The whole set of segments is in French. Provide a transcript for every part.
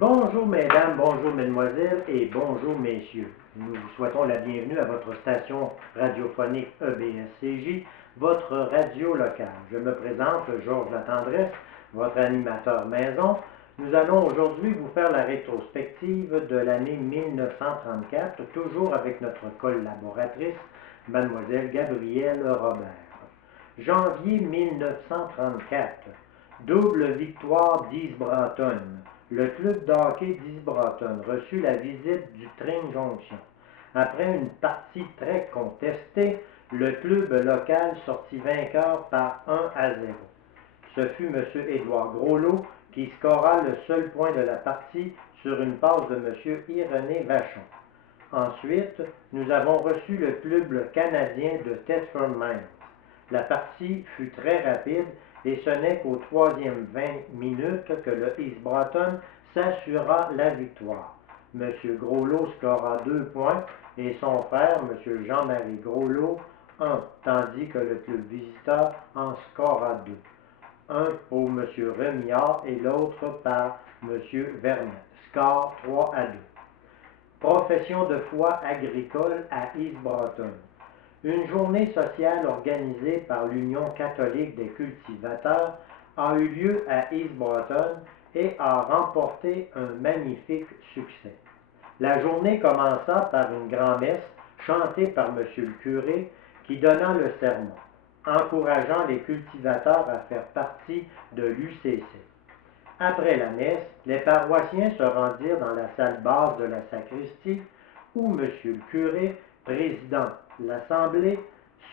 Bonjour mesdames, bonjour mesdemoiselles et bonjour messieurs. Nous vous souhaitons la bienvenue à votre station radiophonique EBSCJ, votre radio locale. Je me présente, Georges Latendresse, votre animateur maison. Nous allons aujourd'hui vous faire la rétrospective de l'année 1934, toujours avec notre collaboratrice, mademoiselle Gabrielle Robert. Janvier 1934, double victoire d'East-Broughton. Le club de hockey d'East-Broughton reçut la visite du Train Junction. Après une partie très contestée, le club local sortit vainqueur par 1-0. Ce fut M. Édouard Groslot qui scora le seul point de la partie sur une passe de M. Irénée Vachon. Ensuite, nous avons reçu le club canadien de Thetford Mines. La partie fut très rapide et ce n'est qu'au troisième 20 minutes que le East-Broughton s'assura la victoire. M. Groslot scora 2 points et son frère, M. Jean-Marie Groslot, 1, tandis que le club visiteur en scora 2. Un pour M. Remillard et l'autre par M. Vernet. Score 3-2. Profession de foi agricole à East-Broughton. Une journée sociale organisée par l'Union catholique des cultivateurs a eu lieu à East-Broughton et a remporté un magnifique succès. La journée commença par une grand-messe chantée par M. le curé qui donna le sermon, encourageant les cultivateurs à faire partie de l'UCC. Après la messe, les paroissiens se rendirent dans la salle basse de la sacristie où M. le curé, président de l'Assemblée,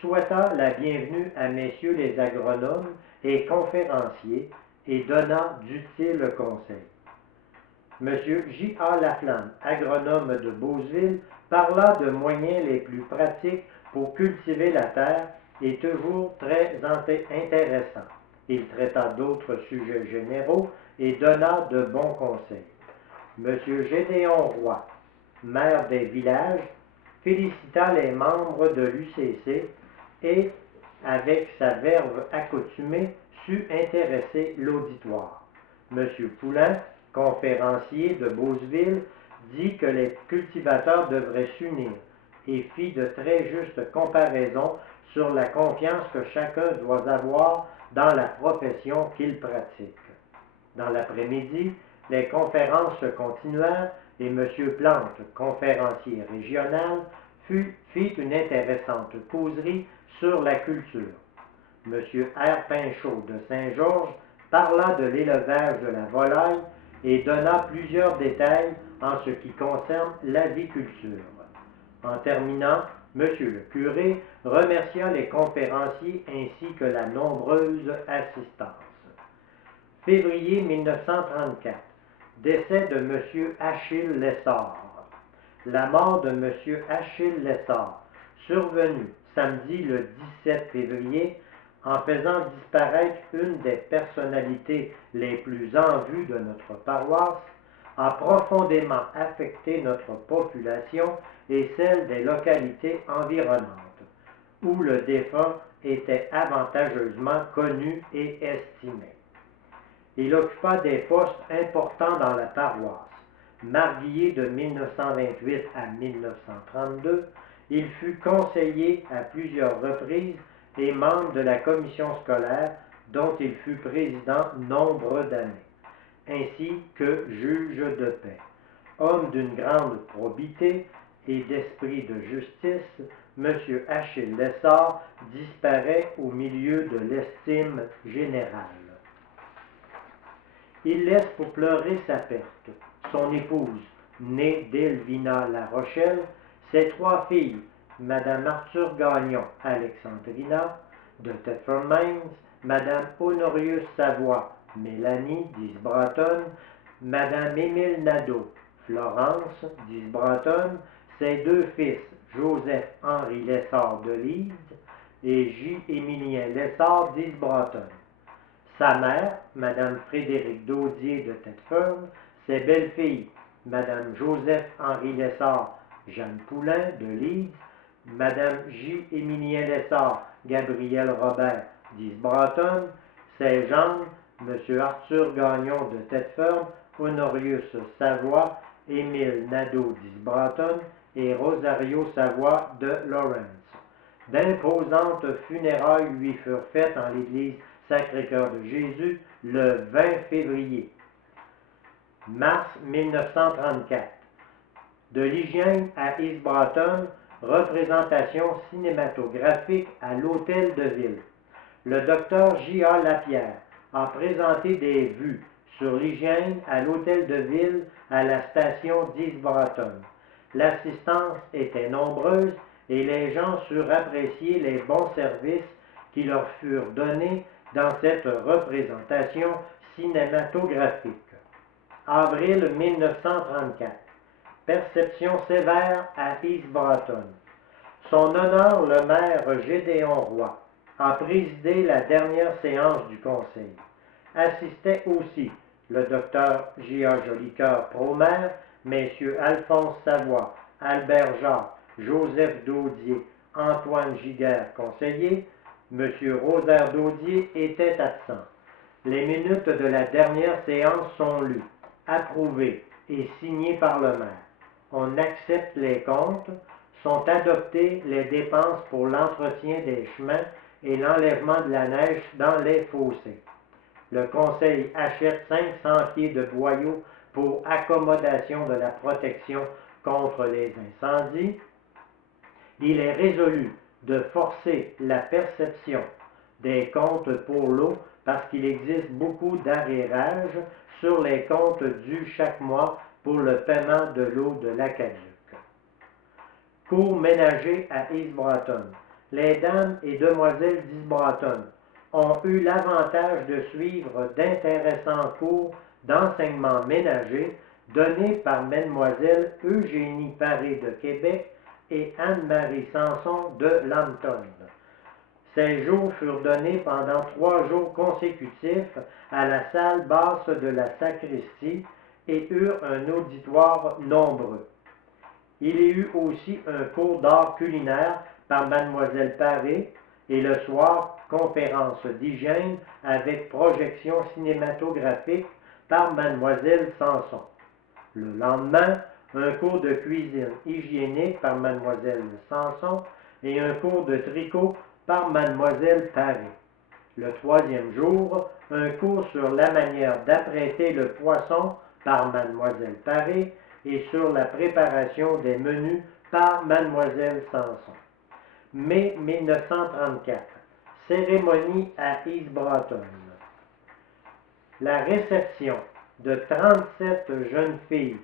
souhaita la bienvenue à messieurs les agronomes et conférenciers et donna d'utiles conseils. M. J.A. Laflamme, agronome de Beauceville, parla de moyens les plus pratiques pour cultiver la terre et toujours très intéressant. Il traita d'autres sujets généraux et donna de bons conseils. M. Gédéon Roy, maire des villages, félicita les membres de l'UCC et, avec sa verve accoutumée, sut intéresser l'auditoire. M. Poulain, conférencier de Beauceville, dit que les cultivateurs devraient s'unir et fit de très justes comparaisons sur la confiance que chacun doit avoir dans la profession qu'il pratique. Dans l'après-midi, les conférences se continuèrent et M. Plante, conférencier régional, fit une intéressante causerie sur la culture. M. R. Pinchot de Saint-Georges parla de l'élevage de la volaille et donna plusieurs détails en ce qui concerne l'aviculture. En terminant, M. le curé remercia les conférenciers ainsi que la nombreuse assistance. Février 1934. Décès de M. Achille Lessard. La mort de M. Achille Lessard, survenue samedi le 17 février, en faisant disparaître une des personnalités les plus en vue de notre paroisse, a profondément affecté notre population et celle des localités environnantes, où le défunt était avantageusement connu et estimé. Il occupa des postes importants dans la paroisse. Marguillier de 1928 à 1932, il fut conseiller à plusieurs reprises et membre de la commission scolaire dont il fut président nombre d'années, ainsi que juge de paix. Homme d'une grande probité et d'esprit de justice, M. Achille Lessard disparaît au milieu de l'estime générale. Il laisse pour pleurer sa perte son épouse, née d'Elvina La Rochelle, ses 3 filles, Mme Arthur Gagnon, Alexandrina, de Thetford Mines, Mme Honorius Savoie, Mélanie, d'East-Broughton, Mme Émile Nadeau, Florence, d'East-Broughton, ses 2 fils, Joseph-Henri Lessard de Leeds et J-Émilien Lessard d'East-Broughton. Sa mère, Mme Frédérique Daudier de Thetford, ses belles-filles, Mme Joseph-Henri Lessard, Jeanne Poulain de Leeds, Mme J-Émilien Lessard, Gabrielle Robert d'East-Broughton, ses gendres, M. Arthur Gagnon de Thetford, Honorius Savoie, Émile Nadeau d'Isbratton et Rosario Savoie de Lawrence. D'imposantes funérailles lui furent faites en l'église Sacré-Cœur de Jésus le 20 février, mars 1934. De l'hygiène à Isbratton, représentation cinématographique à l'Hôtel de Ville. Le docteur J.A. Lapierre a présenté des vues sur l'hygiène à l'Hôtel de Ville à la station d'Isbratton. L'assistance était nombreuse et les gens surent apprécier les bons services qui leur furent donnés dans cette représentation cinématographique. Avril 1934. Perception sévère à Isbratton. Son honneur, le maire Gédéon Roy, a présidé la dernière séance du conseil. Assistaient aussi le docteur J.A. Jolicoeur, pro-maire, messieurs Alphonse Savoie, Albert Jacques, Joseph Daudier, Antoine Giguère, conseiller. M. Rosaire Daudier était absent. Les minutes de la dernière séance sont lues, approuvées et signées par le maire. On accepte les comptes, sont adoptées les dépenses pour l'entretien des chemins et l'enlèvement de la neige dans les fossés. Le conseil achète 500 pieds de boyaux pour accommodation de la protection contre les incendies. Il est résolu de forcer la perception des comptes pour l'eau parce qu'il existe beaucoup d'arrérages sur les comptes dus chaque mois pour le paiement de l'eau de l'Aqueduc. Cours ménager à Isbratton. Les dames et demoiselles d'Isbratton ont eu l'avantage de suivre d'intéressants cours d'enseignement ménager donnés par Mlle Eugénie Paré de Québec et Anne-Marie Sanson de Lambton. Ces jours furent donnés pendant 3 jours consécutifs à la salle basse de la sacristie et eurent un auditoire nombreux. Il y eut aussi un cours d'art culinaire par Mlle Paré et le soir, conférence d'hygiène avec projection cinématographique par Mlle Sanson. Le lendemain, un cours de cuisine hygiénique par Mlle Sanson et un cours de tricot par Mlle Paré. Le 3e jour, un cours sur la manière d'apprêter le poisson par Mlle Paré et sur la préparation des menus par Mlle Sanson. Mai 1934. Cérémonie à Isbratton. La réception de 37 jeunes filles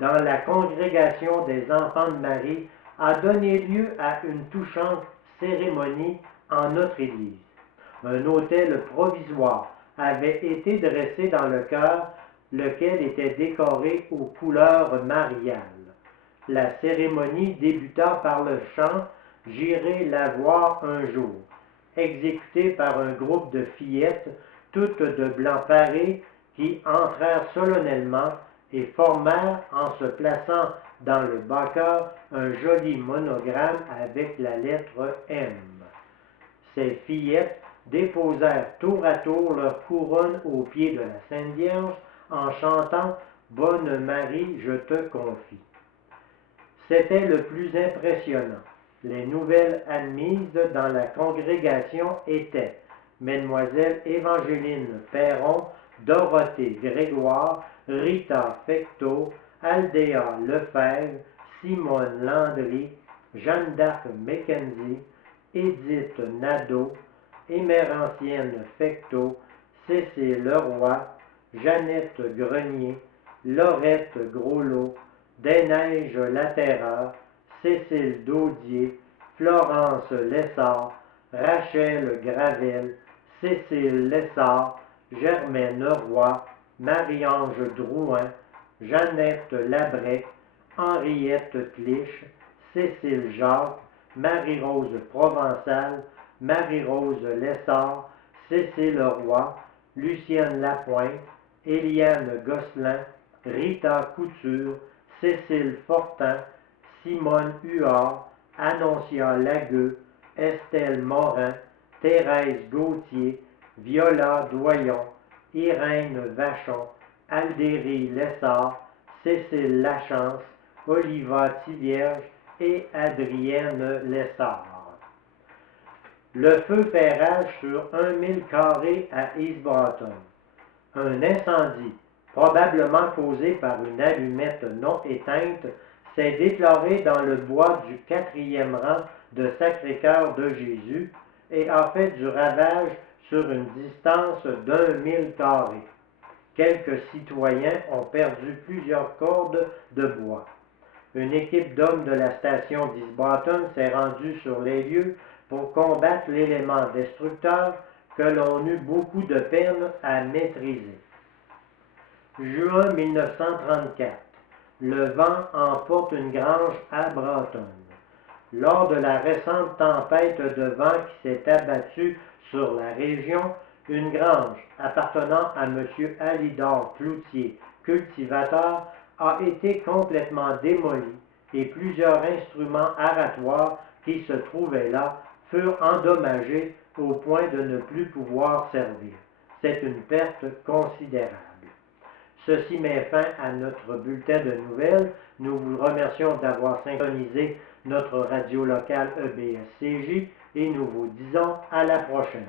dans la congrégation des Enfants de Marie a donné lieu à une touchante cérémonie en notre Église. Un autel provisoire avait été dressé dans le chœur, lequel était décoré aux couleurs mariales. La cérémonie débuta par le chant « J'irai la voir un jour », exécuté par un groupe de fillettes, toutes de blanc paré, qui entrèrent solennellement et formèrent, en se plaçant dans le bas-cœur, un joli monogramme avec la lettre M. Ces fillettes déposèrent tour à tour leur couronne aux pieds de la Sainte Vierge en chantant « Bonne Marie, je te confie ». C'était le plus impressionnant. Les nouvelles admises dans la congrégation étaient Mesdemoiselles Évangeline Perron, Dorothée Grégoire, Rita Fecteau, Aldéa Lefebvre, Simone Landry, Jeanne d'Arc Mackenzie, Édith Nadeau, Émérancienne Fecteau, Cécile Leroy, Jeannette Grenier, Laurette Groslot, Desneiges Laterreur, Cécile Daudier, Florence Lessard, Rachel Gravel, Cécile Lessard, Germaine Roy, Marie-Ange Drouin, Jeannette Labrec, Henriette Clich, Cécile Jacques, Marie-Rose Provençal, Marie-Rose Lessard, Cécile Roy, Lucienne Lapointe, Éliane Gosselin, Rita Couture, Cécile Fortin, Simone Huard, Annoncia Lagueux, Estelle Morin, Thérèse Gauthier, Viola Doyon, Irène Vachon, Aldéry Lessard, Cécile Lachance, Oliva Thivierge et Adrienne Lessard. Le feu fait rage sur 1000 carrés à East Broughton. Un incendie, probablement causé par une allumette non éteinte, s'est déclaré dans le bois du 4e rang de Sacré-Cœur de Jésus et a fait du ravage sur une distance d'1000 carrés. Quelques citoyens ont perdu plusieurs cordes de bois. Une équipe d'hommes de la station d'East Broughton s'est rendue sur les lieux pour combattre l'élément destructeur que l'on eut beaucoup de peine à maîtriser. Juin 1934. Le vent emporte une grange à Broughton. Lors de la récente tempête de vent qui s'est abattue sur la région, une grange appartenant à M. Alidor Cloutier, cultivateur, a été complètement démolie et plusieurs instruments aratoires qui se trouvaient là furent endommagés au point de ne plus pouvoir servir. C'est une perte considérable. Ceci met fin à notre bulletin de nouvelles. Nous vous remercions d'avoir synchronisé notre radio locale EBS-CJ et nous vous disons à la prochaine.